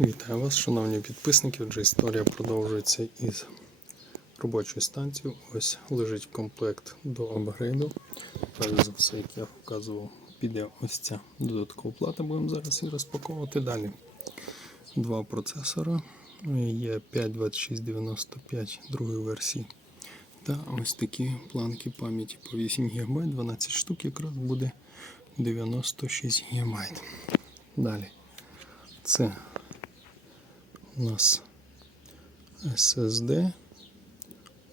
Вітаю вас, шановні підписники. Отже, історія продовжується із робочою станцією. Ось лежить комплект до апгрейду. Перш за все, як я вказував, піде ось ця додаткова плата. Будемо зараз її розпаковувати далі. Два процесора. Є 52695 другої версії. Та ось такі планки пам'яті по 8 ГБ, 12 штук якраз буде 96 ГБ. Далі. Це у нас SSD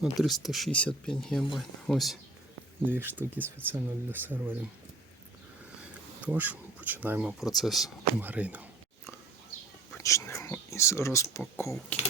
на 365 ГБ. Ось дві штуки спеціально для серверів. Тож, починаємо процес апгрейду. Почнемо із розпаковки.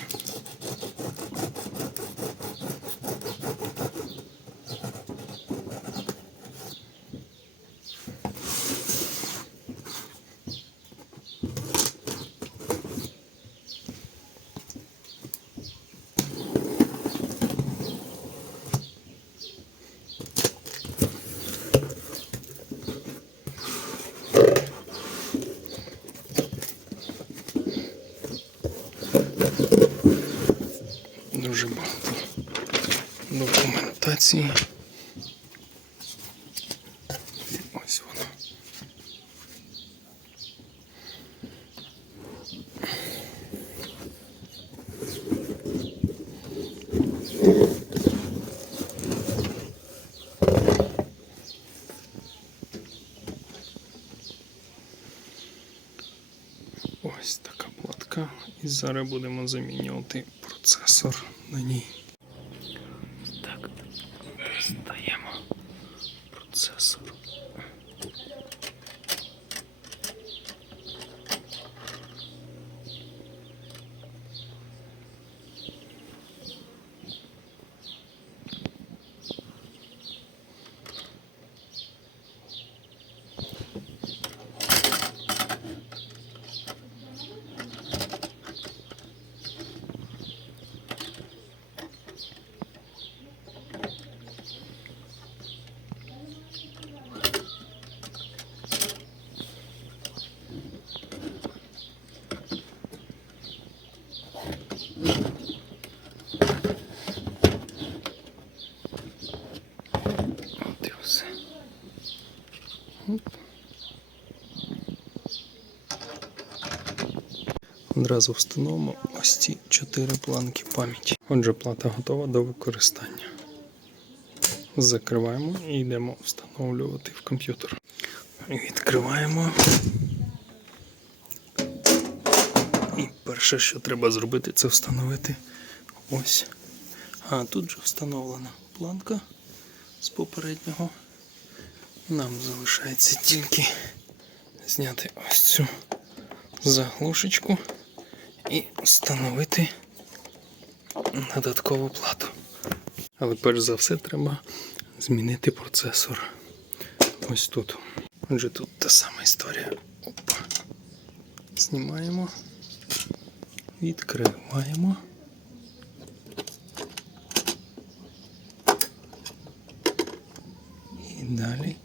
Документації. Ось вона. Ось така платка. І зараз будемо замінювати процесор на ній. Так, достаємо процесор. От і все. Оп. Одразу встановимо ось ці чотири планки пам'яті. Отже, плата готова до використання. Закриваємо і йдемо встановлювати в комп'ютер. Відкриваємо. І перше, що треба зробити, це встановити ось. А тут же встановлена планка з попереднього. Нам залишається тільки зняти ось цю заглушечку і встановити додаткову плату. Але перш за все треба змінити процесор. Ось тут. Отже, тут та сама історія. Опа. Знімаємо, відкриваємо. І далі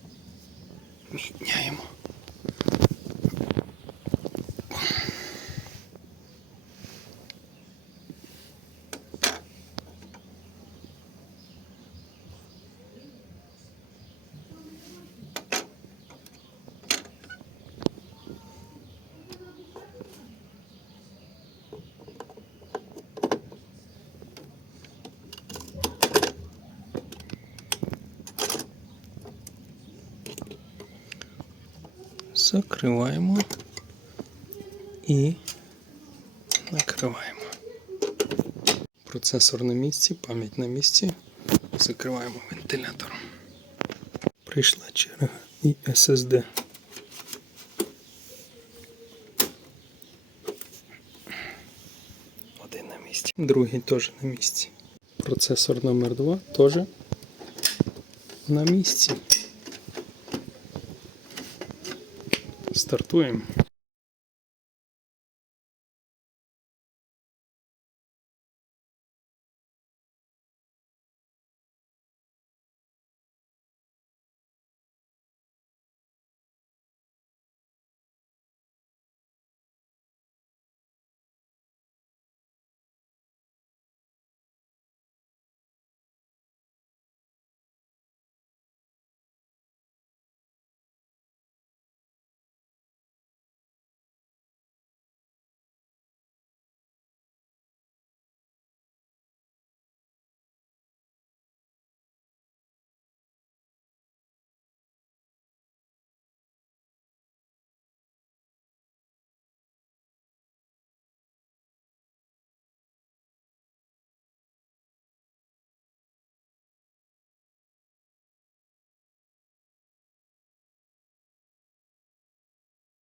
Закриваємо і накриваємо. Процесор на місці, пам'ять на місці. Закриваємо вентилятором. Прийшла черга і SSD. Один на місці. Другий теж на місці. Процесор номер 2 теж на місці. Стартуємо.